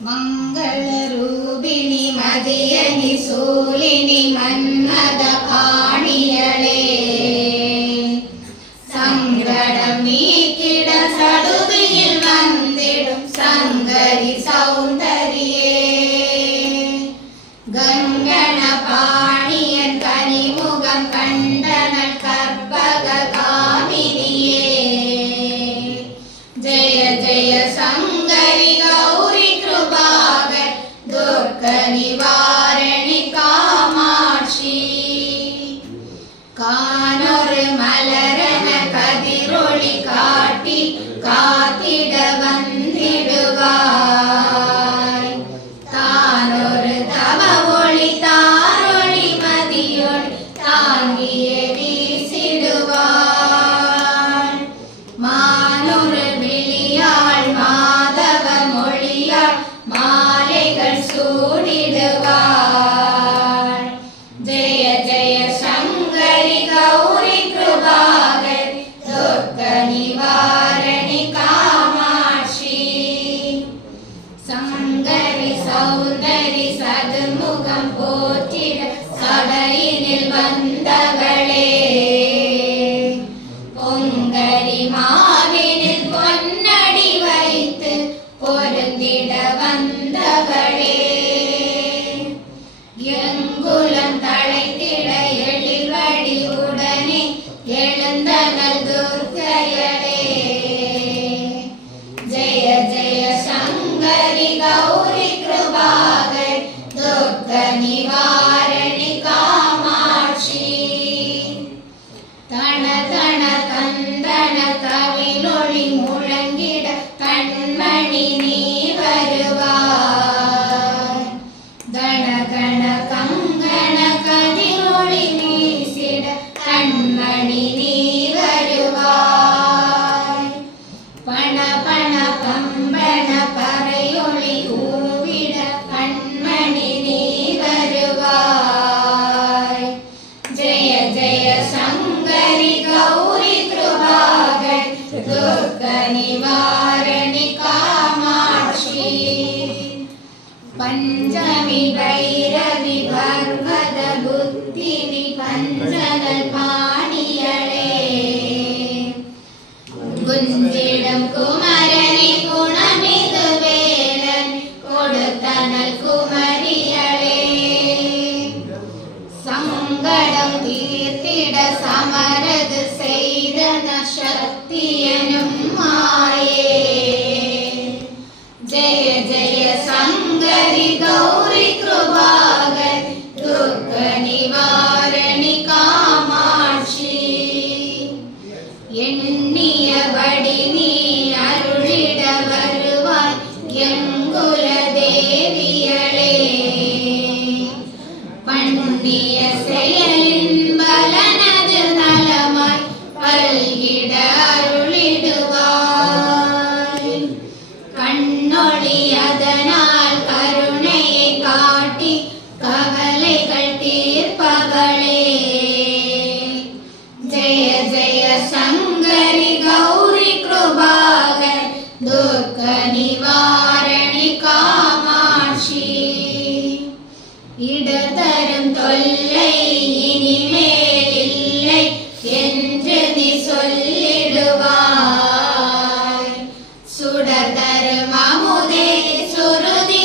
മംഗളരൂപിണി മതിയനി സൂലിനി മന്മത പാണിയളേ സങ്കടം மாலைகள் சூடிடுவார். ஜெய ஜெய சங்கரி கௌரி கிருபாகர் துர்க்க நிவாரணி காமாட்சி. சங்கரி சௌந்தரி சதுமுகம் போற்றிட சபையினில் வந்தவளே. பொங்கரி மாவினில் பொன்னடி வைத்து பொருந்திட ശരണ ദുർഗയടേ पञ्चमी भैरवि पर्वत पञ्चकल्पा சங்கரி கௌரி கிருபாகர் துர்க எண்ணியபடி நீ அருளிட வருவாய் எங்குல தேவியளே. பண்ணிய செயலின் பலனது நலமாய் பல்கிட அருளிடுவாய். அதனால் கருணையை காட்டி கவலைகள் தீர்ப்பவளே. ஜெய ஜெய சங்கரி கௌரி கிருபாகர் துர்க நிவாரணி காமாட்சி. இடதரும் தொல்லை இனிமேல் இல்லை என்று நீ சொல்லிடுவாய். சுடதரும் அமுதே சுருதி